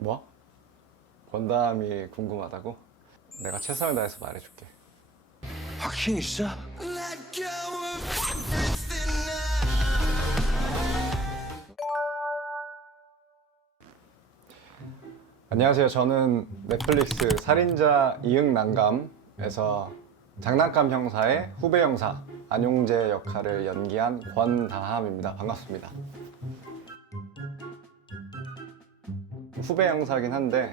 뭐? 건담이 궁금하다고? 내가 최선을 다해서 말해줄게. 확신 있어? 안녕하세요. 저는 넷플릭스 살인자 이응난감에서 장난감 형사의 후배 형사 안용재 역할을 연기한 권다함입니다. 반갑습니다. 후배 형사긴 한데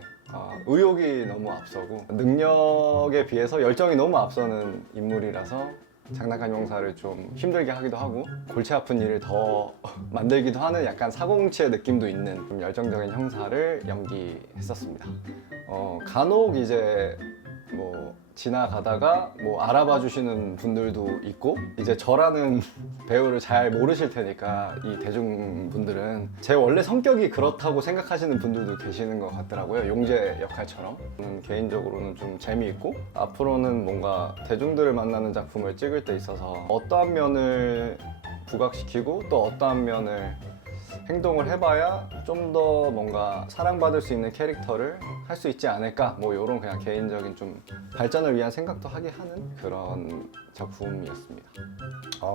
의욕이 너무 앞서고 능력에 비해서 열정이 너무 앞서는 인물이라서 장난감 형사를 좀 힘들게 하기도 하고 골치 아픈 일을 더 만들기도 하는 약간 사고뭉치의 느낌도 있는 좀 열정적인 형사를 연기했었습니다. 간혹 이제 뭐 지나가다가 뭐 알아봐 주시는 분들도 있고, 이제 저라는 배우를 잘 모르실 테니까 이 대중분들은 제 원래 성격이 그렇다고 생각하시는 분들도 계시는 것 같더라고요. 용재 역할처럼. 저는 개인적으로는 좀 재미있고, 앞으로는 뭔가 대중들을 만나는 작품을 찍을 때 있어서 어떠한 면을 부각시키고 또 어떠한 면을 행동을 해봐야 좀 더 뭔가 사랑받을 수 있는 캐릭터를 할 수 있지 않을까, 뭐 이런 그냥 개인적인 좀 발전을 위한 생각도 하게 하는 그런 작품이었습니다.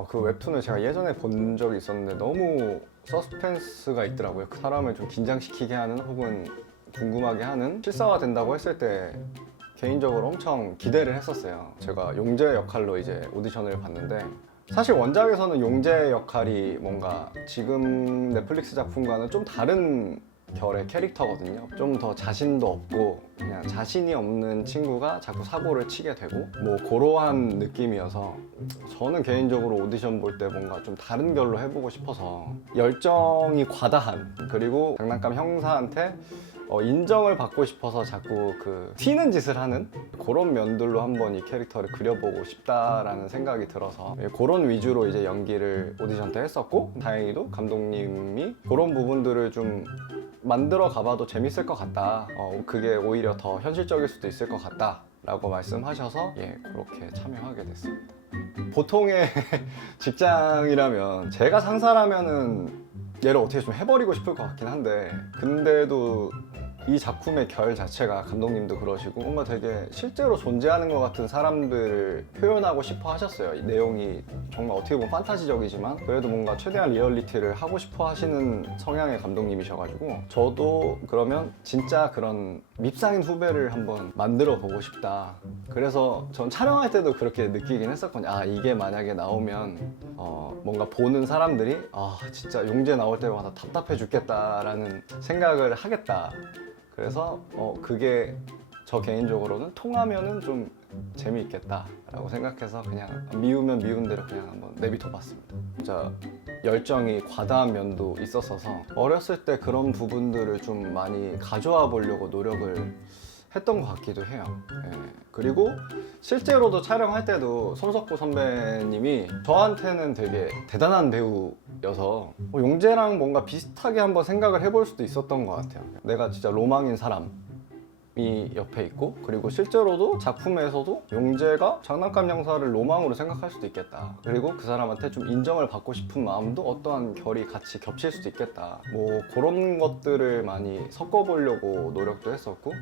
그 웹툰을 제가 예전에 본 적이 있었는데 너무 서스펜스가 있더라고요. 그 사람을 좀 긴장시키게 하는 혹은 궁금하게 하는, 실사화 된다고 했을 때 개인적으로 엄청 기대를 했었어요. 제가 용재 역할로 이제 오디션을 봤는데, 사실 원작에서는 용재 역할이 뭔가 지금 넷플릭스 작품과는 좀 다른 결의 캐릭터거든요. 좀 더 자신도 없고 그냥 자신이 없는 친구가 자꾸 사고를 치게 되고 뭐 그러한 느낌이어서, 저는 개인적으로 오디션 볼 때 뭔가 좀 다른 결로 해보고 싶어서 열정이 과다한, 그리고 장난감 형사한테 인정을 받고 싶어서 자꾸 그 튀는 짓을 하는 그런 면들로 한번 이 캐릭터를 그려보고 싶다라는 생각이 들어서 그런 위주로 이제 연기를 오디션 때 했었고, 다행히도 감독님이 그런 부분들을 좀 만들어 가봐도 재밌을 것 같다, 그게 오히려 더 현실적일 수도 있을 것 같다 라고 말씀하셔서 그렇게 참여하게 됐습니다. 보통의 직장이라면 제가 상사라면은 얘를 어떻게 좀 해버리고 싶을 것 같긴 한데, 근데도 이 작품의 결 자체가 감독님도 그러시고 뭔가 되게 실제로 존재하는 것 같은 사람들을 표현하고 싶어 하셨어요. 이 내용이 정말 어떻게 보면 판타지적이지만 그래도 뭔가 최대한 리얼리티를 하고 싶어 하시는 성향의 감독님이셔가지고, 저도 그러면 진짜 그런 밉상인 후배를 한번 만들어 보고 싶다. 그래서 전 촬영할 때도 그렇게 느끼긴 했었거든요. 이게 만약에 나오면 뭔가 보는 사람들이 진짜 용재 나올 때마다 답답해 죽겠다라는 생각을 하겠다. 그래서 그게 저 개인적으로는 통하면은 좀 재미있겠다라고 생각해서 그냥 미우면 미운 대로 그냥 한번 내비둬 봤습니다. 진짜 열정이 과다한 면도 있었어서 어렸을 때 그런 부분들을 좀 많이 가져와 보려고 노력을 했던 것 같기도 해요. 그리고 실제로도 촬영할 때도 손석구 선배님이 저한테는 되게 대단한 배우여서 용재랑 뭔가 비슷하게 한번 생각을 해볼 수도 있었던 것 같아요. 내가 진짜 로망인 사람이 옆에 있고, 그리고 실제로도 작품에서도 용재가 장난감 형사를 로망으로 생각할 수도 있겠다. 그리고 그 사람한테 좀 인정을 받고 싶은 마음도 어떠한 결이 같이 겹칠 수도 있겠다. 뭐 그런 것들을 많이 섞어보려고 노력도 했었고,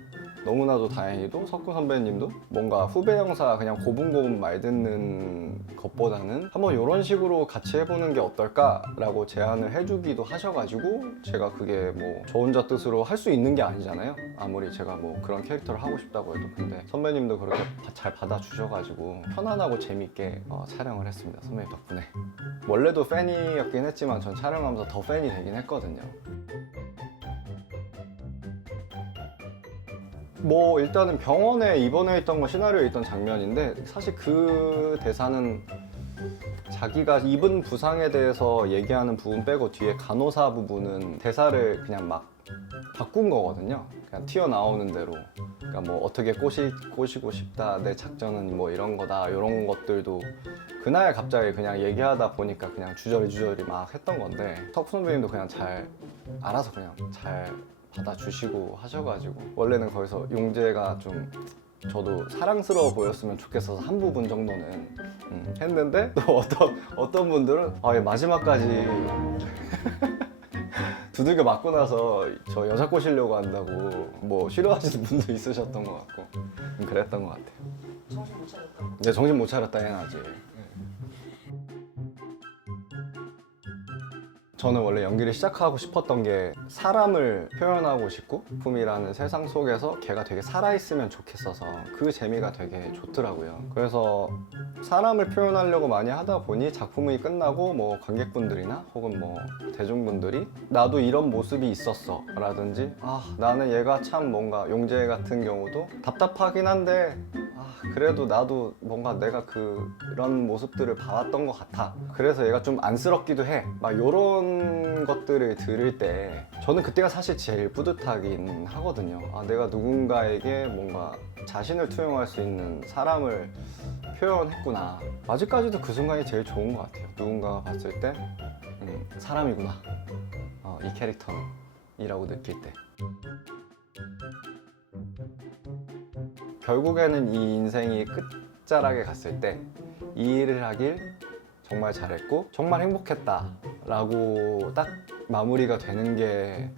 너무나도 다행히도 석구 선배님도 뭔가 후배 형사 그냥 고분고분 말 듣는 것보다는 한번 이런 식으로 같이 해보는 게 어떨까라고 제안을 해주기도 하셔가지고, 제가 그게 뭐 저 혼자 뜻으로 할 수 있는 게 아니잖아요. 아무리 제가 뭐 그런 캐릭터를 하고 싶다고 해도. 근데 선배님도 그렇게 잘 받아주셔가지고 편안하고 재밌게 촬영을 했습니다. 선배님 덕분에. 원래도 팬이었긴 했지만 전 촬영하면서 더 팬이 되긴 했거든요. 뭐 일단은 병원에 입원해 있던 거 시나리오에 있던 장면인데, 사실 그 대사는 자기가 입은 부상에 대해서 얘기하는 부분 빼고 뒤에 간호사 부분은 대사를 그냥 막 바꾼 거거든요. 그냥 튀어나오는 대로. 그러니까 뭐 어떻게 꼬시고 싶다, 내 작전은 뭐 이런 거다, 이런 것들도 그날 갑자기 그냥 얘기하다 보니까 그냥 주저리 막 했던 건데, 석구 선배님도 그냥 잘 알아서 그냥 잘 받아주시고 하셔가지고, 원래는 거기서 용재가 좀 저도 사랑스러워 보였으면 좋겠어서 한 부분 정도는 했는데, 또 어떤 분들은 마지막까지 두들겨 맞고 나서 저 여자 꼬시려고 한다고 뭐 싫어하시는 분도 있으셨던 것 같고 그랬던 것 같아요. 정신 못 차렸다고. 이제 정신 못 차렸다 해야지. 저는 원래 연기를 시작하고 싶었던 게 사람을 표현하고 싶고 작품이라는 세상 속에서 걔가 되게 살아있으면 좋겠어서 그 재미가 되게 좋더라고요. 그래서 사람을 표현하려고 많이 하다 보니 작품이 끝나고 뭐 관객분들이나 혹은 뭐 대중분들이 나도 이런 모습이 있었어 라든지 나는 얘가 참 뭔가 용재 같은 경우도 답답하긴 한데 그래도 나도 뭔가 내가 그런 모습들을 봐왔던 것 같아. 그래서 얘가 좀 안쓰럽기도 해. 막 요런 것들을 들을 때 저는 그때가 사실 제일 뿌듯하긴 하거든요. 내가 누군가에게 뭔가 자신을 투영할 수 있는 사람을 표현했구나. 아직까지도 그 순간이 제일 좋은 것 같아요. 누군가가 봤을 때 사람이구나. 이 캐릭터는 이라고 느낄 때. 결국에는 이 인생이 끝자락에 갔을 때 이 일을 하길 정말 잘했고 정말 행복했다 라고 딱 마무리가 되는 게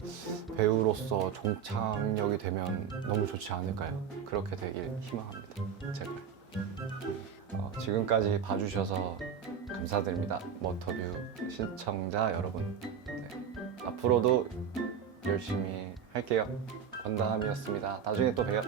배우로서 종착역이 되면 너무 좋지 않을까요? 그렇게 되길 희망합니다. 제발. 지금까지 봐주셔서 감사드립니다. 머터뷰 시청자 여러분. 네. 앞으로도 열심히 할게요. 권다함이었습니다. 나중에 또 봬요.